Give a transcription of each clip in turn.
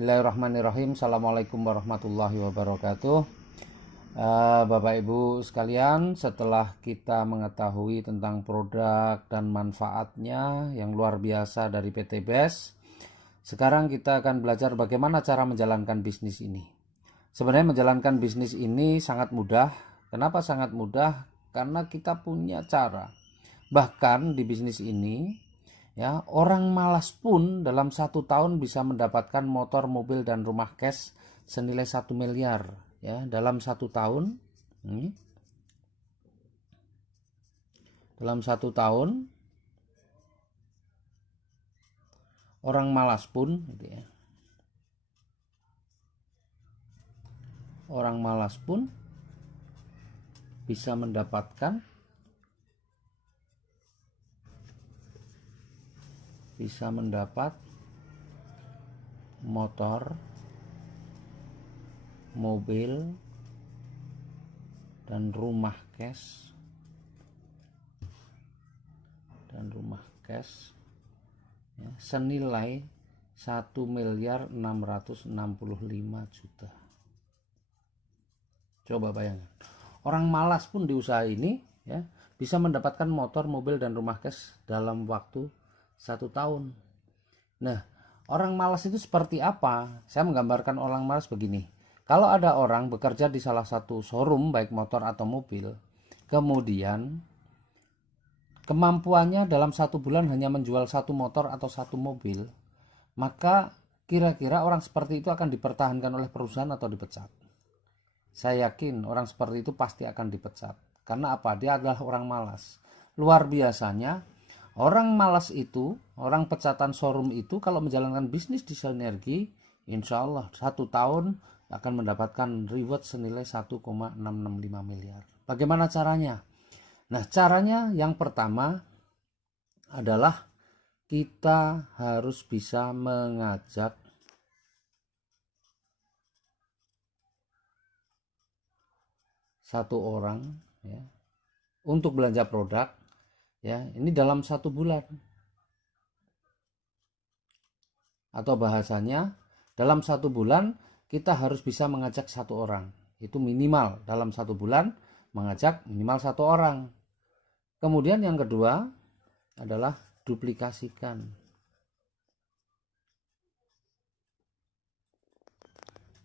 Bismillahirrahmanirrahim. Assalamualaikum warahmatullahi wabarakatuh. Bapak Ibu sekalian, setelah kita mengetahui tentang produk dan manfaatnya yang luar biasa dari PT BES, sekarang kita akan belajar bagaimana cara menjalankan bisnis ini. Sebenarnya menjalankan bisnis ini sangat mudah. Kenapa sangat mudah? Karena kita punya cara. Bahkan di bisnis ini, ya, orang malas pun dalam 1 tahun bisa mendapatkan motor, mobil, dan rumah cash senilai 1 miliar, ya, dalam 1 tahun. Dalam 1 tahun orang malas pun, gitu ya, orang malas pun bisa mendapat motor, mobil, dan rumah cash ya, senilai 1.665.000.000. Coba bayangkan, orang malas pun di usaha ini, ya, bisa mendapatkan motor, mobil, dan rumah cash dalam waktu 1 tahun. Nah, orang malas itu seperti apa? Saya menggambarkan orang malas begini. Kalau ada orang bekerja di salah satu showroom, baik motor atau mobil, kemudian kemampuannya dalam 1 bulan hanya menjual 1 motor atau 1 mobil, maka kira-kira orang seperti itu akan dipertahankan oleh perusahaan atau dipecat? Saya yakin orang seperti itu pasti akan dipecat. Karena apa? Dia adalah orang malas. Luar biasanya, orang malas itu, orang pecatan showroom itu, kalau menjalankan bisnis di Sinergi, insya Allah 1 tahun akan mendapatkan reward senilai 1,665 miliar. Bagaimana caranya? Nah, caranya yang pertama adalah kita harus bisa mengajak satu orang, ya, untuk belanja produk, ya, ini dalam 1 bulan, atau bahasanya dalam 1 bulan kita harus bisa mengajak satu orang. Itu minimal dalam 1 bulan mengajak minimal 1 orang. Kemudian yang kedua adalah duplikasikan.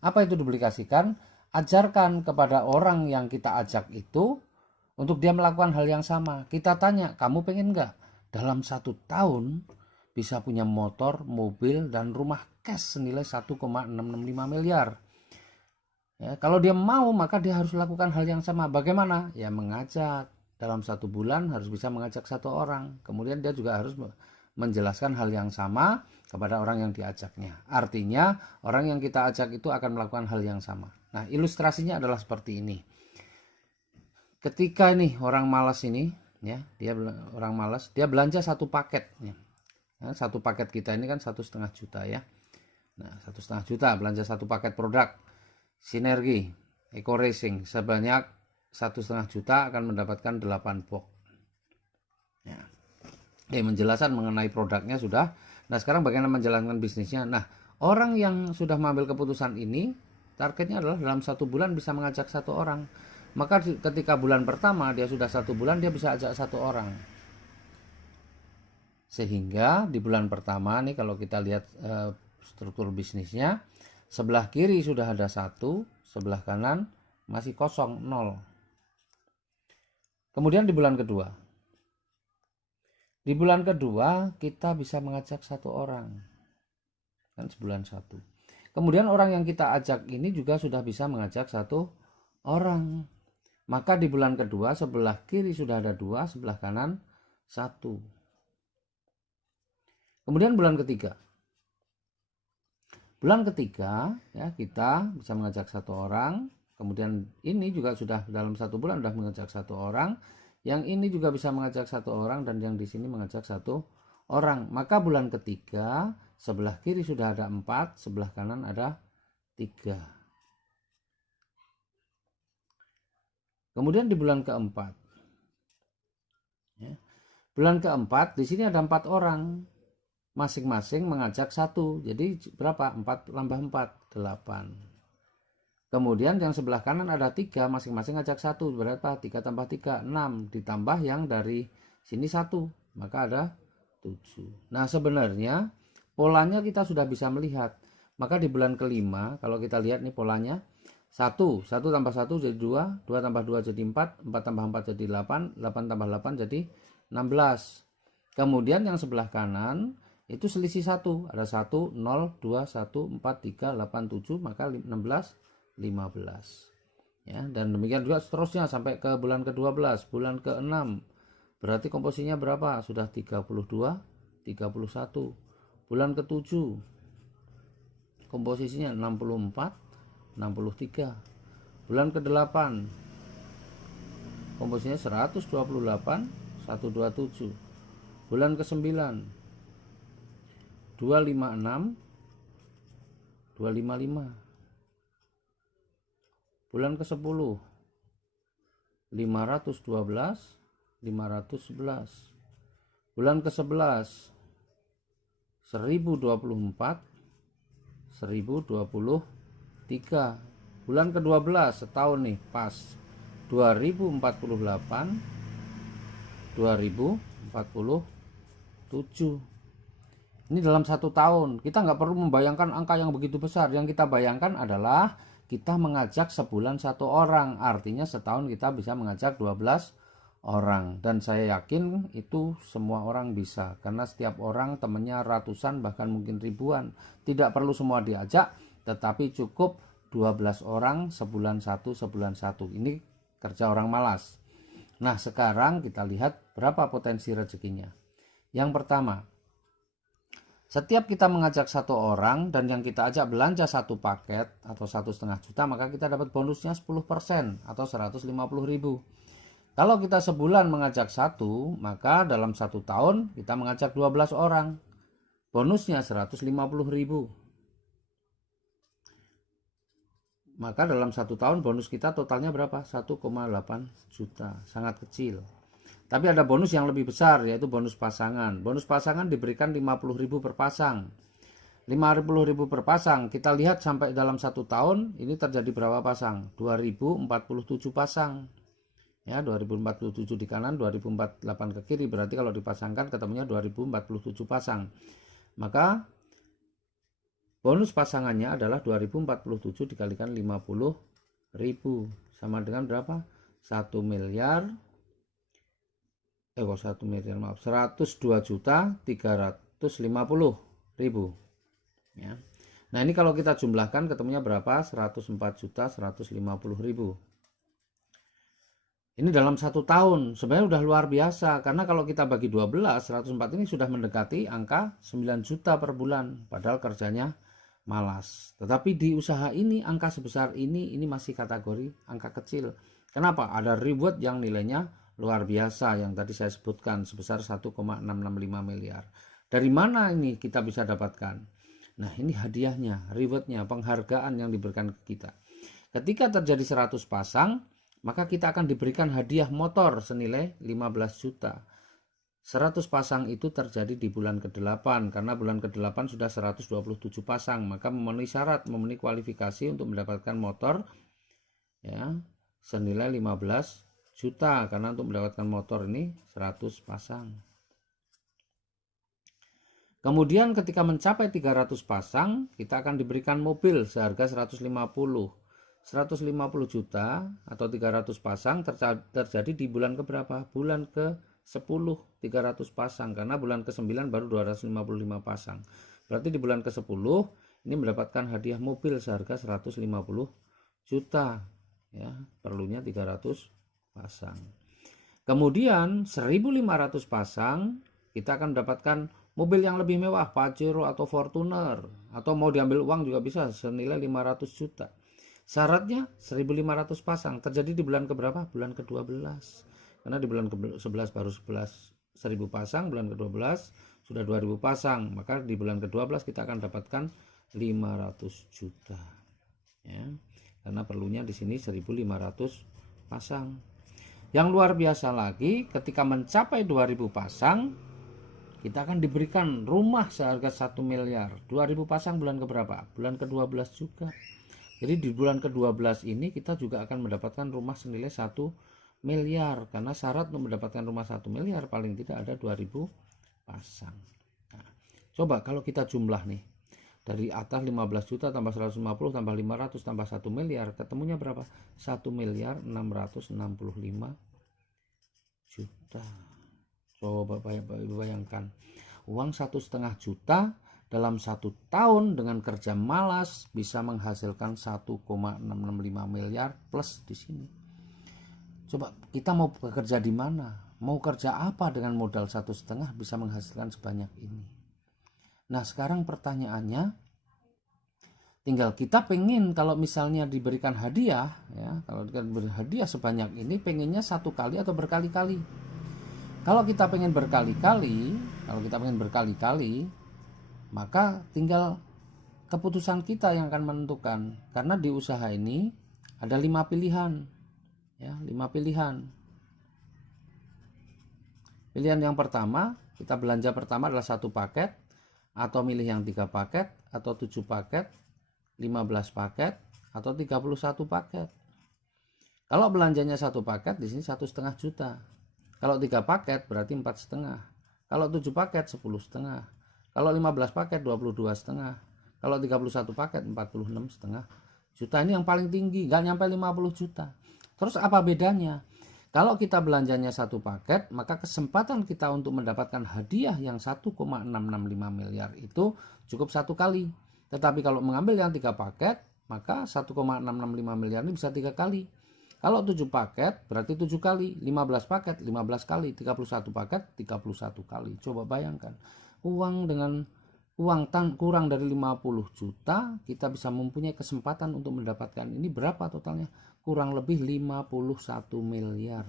Apa itu duplikasikan? Ajarkan kepada orang yang kita ajak itu untuk dia melakukan hal yang sama. Kita tanya, kamu pengen nggak dalam 1 tahun bisa punya motor, mobil, dan rumah cash senilai 1,665 miliar? Ya, kalau dia mau, maka dia harus lakukan hal yang sama. Bagaimana? Ya, mengajak. Dalam 1 bulan harus bisa mengajak satu orang. Kemudian dia juga harus menjelaskan hal yang sama kepada orang yang diajaknya. Artinya orang yang kita ajak itu akan melakukan hal yang sama. Nah, ilustrasinya adalah seperti ini. Ketika ini orang malas ini, ya, dia belanja 1 paket, ya. Nah, 1 paket kita ini kan 1,5 juta, ya. Nah, 1,5 juta belanja 1 paket produk Sinergi Eco Racing sebanyak 1,5 juta akan mendapatkan 8 box. Ya. Menjelaskan mengenai produknya sudah. Nah, sekarang bagaimana menjalankan bisnisnya? Nah, orang yang sudah mengambil keputusan ini, targetnya adalah dalam 1 bulan bisa mengajak satu orang. Maka ketika bulan pertama dia sudah 1 bulan, dia bisa ajak satu orang. Sehingga di bulan pertama nih, kalau kita lihat struktur bisnisnya, sebelah kiri sudah ada 1, sebelah kanan masih kosong, 0. Kemudian di bulan kedua kita bisa mengajak 1 orang, kan sebulan 1. Kemudian orang yang kita ajak ini juga sudah bisa mengajak 1 orang. Maka di bulan kedua sebelah kiri sudah ada 2, sebelah kanan 1. Kemudian bulan ketiga, ya, kita bisa mengajak 1 orang. Kemudian ini juga sudah dalam 1 bulan sudah mengajak 1 orang. Yang ini juga bisa mengajak 1 orang, dan yang di sini mengajak 1 orang. Maka bulan ketiga sebelah kiri sudah ada 4, sebelah kanan ada 3. Kemudian di bulan keempat, ya, bulan keempat di sini ada 4 orang. masing-masing mengajak 1. Jadi berapa? 4 tambah 4, 8. Kemudian yang sebelah kanan ada 3, masing-masing ngajak 1. Berapa? 3 tambah 3, 6. Ditambah yang dari sini 1, maka ada 7. Nah, sebenarnya polanya kita sudah bisa melihat. Maka di bulan kelima, kalau kita lihat nih polanya, 1 tambah 1 jadi 2, 2 tambah 2 jadi 4, 4 tambah 4 jadi 8, 8 tambah 8 jadi 16. Kemudian yang sebelah kanan itu selisih 1, ada 1, 0, 2, 1, 4, 3, 8, 7, maka 16, 15. Ya, dan demikian juga seterusnya sampai ke bulan ke-12, bulan ke-6. Berarti komposisinya berapa? Sudah 32, 31. Bulan ke-7 komposisinya 64, 63. Bulan ke-8 komposisinya 128, 127. Bulan ke-9 256, 255. Bulan ke-10 512, 511. Bulan ke-11 1024, 1023. Bulan ke-12 setahun nih pas 2048, 2047. Ini dalam 1 tahun. Kita nggak perlu membayangkan angka yang begitu besar. Yang kita bayangkan adalah kita mengajak sebulan 1 orang. Artinya setahun kita bisa mengajak 12 orang. Dan saya yakin itu semua orang bisa. Karena setiap orang temannya ratusan bahkan mungkin ribuan. Tidak perlu semua diajak. Tetapi cukup 12 orang sebulan 1, sebulan 1. Ini kerja orang malas. Nah, sekarang kita lihat berapa potensi rezekinya. Yang pertama, setiap kita mengajak 1 orang dan yang kita ajak belanja 1 paket atau 1,5 juta, maka kita dapat bonusnya 10% atau 150.000. Kalau kita sebulan mengajak 1, maka dalam 1 tahun kita mengajak 12 orang. Bonusnya 150.000. Maka dalam 1 tahun bonus kita totalnya berapa? 1,8 juta. Sangat kecil. Tapi ada bonus yang lebih besar, yaitu bonus pasangan. Bonus pasangan diberikan 50.000 per pasang. 50.000 per pasang. Kita lihat sampai dalam 1 tahun ini terjadi berapa pasang? 2047 pasang. Ya, 2047 di kanan, 2048 ke kiri. Berarti kalau dipasangkan ketemunya 2047 pasang. Maka bonus pasangannya adalah 2047 dikalikan 50.000. Sama dengan berapa? 1 miliar. 102.350.000. Ya. Nah, ini kalau kita jumlahkan ketemunya berapa? 104.150.000. Ini dalam 1 tahun. Sebenarnya udah luar biasa. Karena kalau kita bagi 12, 104 ini sudah mendekati angka 9 juta per bulan. Padahal kerjanya malas. Tetapi di usaha ini angka sebesar ini masih kategori angka kecil. Kenapa? Ada reward yang nilainya luar biasa yang tadi saya sebutkan sebesar 1,665 miliar. Dari mana ini kita bisa dapatkan? Nah, ini hadiahnya, rewardnya, penghargaan yang diberikan ke kita. Ketika terjadi 100 pasang, maka kita akan diberikan hadiah motor senilai 15 juta. 100 pasang itu terjadi di bulan ke-8, karena bulan ke-8 sudah 127 pasang, maka memenuhi syarat, memenuhi kualifikasi untuk mendapatkan motor ya, senilai 15 juta, karena untuk mendapatkan motor ini 100 pasang. Kemudian ketika mencapai 300 pasang, kita akan diberikan mobil seharga 150 juta atau 300 pasang terjadi di bulan keberapa? Bulan ke-10 300 pasang, karena bulan ke-9 baru 255 pasang. Berarti di bulan ke-10 ini mendapatkan hadiah mobil seharga 150 juta. Ya, perlunya 300 pasang. Kemudian 1.500 pasang kita akan mendapatkan mobil yang lebih mewah, Pajero atau Fortuner, atau mau diambil uang juga bisa senilai 500 juta. Syaratnya 1.500 pasang terjadi di bulan keberapa? Bulan ke-12. Karena di bulan ke-11 baru 1.000 pasang, bulan ke-12 sudah 2.000 pasang, maka di bulan ke-12 kita akan dapatkan 500 juta. Ya. Karena perlunya di sini 1.500 pasang. Yang luar biasa lagi, ketika mencapai 2.000 pasang, kita akan diberikan rumah seharga 1 miliar. 2000 pasang bulan keberapa? Bulan ke-12 juga. Jadi di bulan ke-12 ini kita juga akan mendapatkan rumah senilai 1 miliar. Karena syarat untuk mendapatkan rumah 1 miliar paling tidak ada 2000 pasang. Nah, coba kalau kita jumlah nih. Dari atas 15 juta tambah 150 tambah 500 tambah 1 miliar. Ketemunya berapa? 1 miliar 665 juta. Coba bayangkan. Uang 1,5 juta dalam 1 tahun dengan kerja malas bisa menghasilkan 1,665 miliar plus di sini. Coba kita mau bekerja di mana? Mau kerja apa dengan modal 1,5 bisa menghasilkan sebanyak ini? Nah, sekarang pertanyaannya, tinggal kita pengen kalau misalnya diberikan hadiah, ya, kalau diberikan hadiah sebanyak ini, pengennya 1 kali atau berkali-kali. Kalau kita pengen berkali-kali, maka tinggal keputusan kita yang akan menentukan. Karena di usaha ini ada 5 pilihan, ya, 5 pilihan. Pilihan yang pertama, kita belanja pertama adalah 1 paket, atau milih yang 3 paket, atau 7 paket, 15 paket, atau 31 paket. Kalau belanjanya 1 paket, di sini 1,5 juta. Kalau 3 paket berarti 4,5. Kalau 7 paket 10,5. Kalau 15 paket 22,5. Kalau 31 paket 46,5 juta. Ini yang paling tinggi, nggak nyampe 50 juta. Terus apa bedanya? Kalau kita belanjanya 1 paket, maka kesempatan kita untuk mendapatkan hadiah yang 1,665 miliar itu cukup 1 kali. Tetapi kalau mengambil yang 3 paket, maka 1,665 miliar ini bisa 3 kali. Kalau 7 paket berarti 7 kali, 15 paket 15 kali, 31 paket 31 kali. Coba bayangkan, uang kurang dari 50 juta, kita bisa mempunyai kesempatan untuk mendapatkan ini berapa totalnya? Kurang lebih 51 miliar.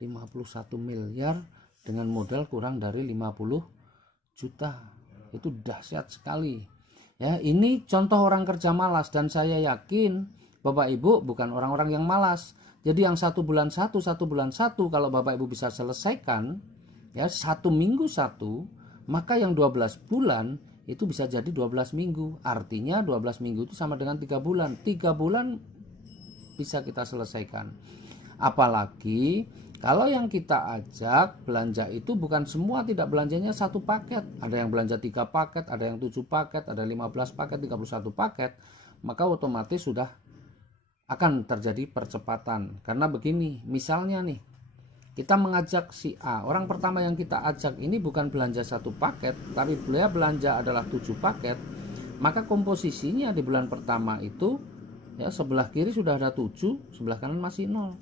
51 miliar dengan modal kurang dari 50 juta. Itu dahsyat sekali. Ya, ini contoh orang kerja malas, dan saya yakin Bapak Ibu bukan orang-orang yang malas. Jadi yang 1 bulan 1 kalau Bapak Ibu bisa selesaikan, ya, 1 minggu 1, maka yang 12 bulan itu bisa jadi 12 minggu. Artinya 12 minggu itu sama dengan 3 bulan. 3 bulan bisa kita selesaikan. Apalagi kalau yang kita ajak belanja itu bukan semua, tidak belanjanya 1 paket. Ada yang belanja 3 paket, ada yang 7 paket, ada 15 paket, 31 paket. Maka otomatis sudah akan terjadi percepatan. Karena begini, misalnya nih, kita mengajak si A. Orang pertama yang kita ajak ini bukan belanja 1 paket, tapi dia belanja adalah 7 paket. Maka komposisinya di bulan pertama itu, ya, sebelah kiri sudah ada 7, sebelah kanan masih 0.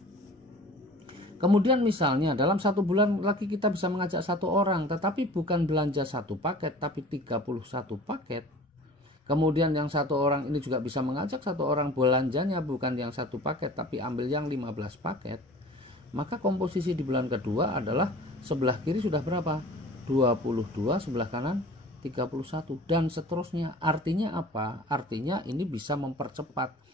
Kemudian misalnya dalam 1 bulan lagi kita bisa mengajak 1 orang, tetapi bukan belanja 1 paket, tapi 31 paket. Kemudian yang 1 orang ini juga bisa mengajak 1 orang, belanjanya bukan yang 1 paket, tapi ambil yang 15 paket. Maka komposisi di bulan kedua adalah sebelah kiri sudah berapa? 22, sebelah kanan 31, dan seterusnya. Artinya apa? Artinya ini bisa mempercepat.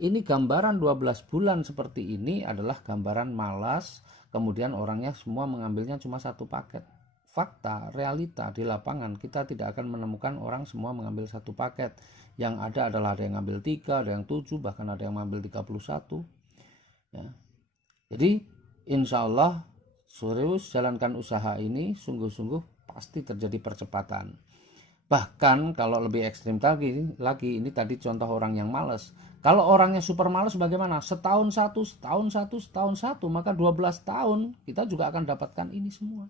Ini gambaran 12 bulan seperti ini adalah gambaran malas, kemudian orangnya semua mengambilnya cuma 1 paket. Fakta, realita di lapangan, kita tidak akan menemukan orang semua mengambil 1 paket. Yang ada adalah ada yang ngambil 3, ada yang 7, bahkan ada yang mengambil 31. Ya. Jadi insya Allah serius jalankan usaha ini, sungguh-sungguh pasti terjadi percepatan. Bahkan kalau lebih ekstrim lagi ini tadi contoh orang yang malas. Kalau orangnya super malas bagaimana? Setahun satu, maka 12 tahun kita juga akan dapatkan ini semua.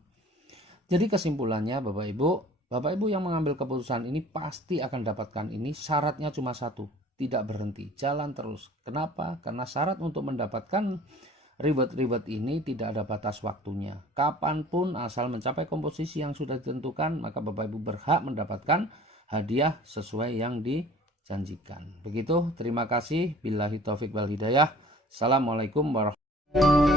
Jadi kesimpulannya Bapak Ibu yang mengambil keputusan ini pasti akan dapatkan ini. Syaratnya cuma 1, tidak berhenti, jalan terus. Kenapa? Karena syarat untuk mendapatkan reward ini tidak ada batas waktunya. Kapanpun asal mencapai komposisi yang sudah ditentukan, maka Bapak Ibu berhak mendapatkan hadiah sesuai yang dijanjikan. Begitu, terima kasih. Billahi taufik wal hidayah. Assalamualaikum warahmatullahi wabarakatuh.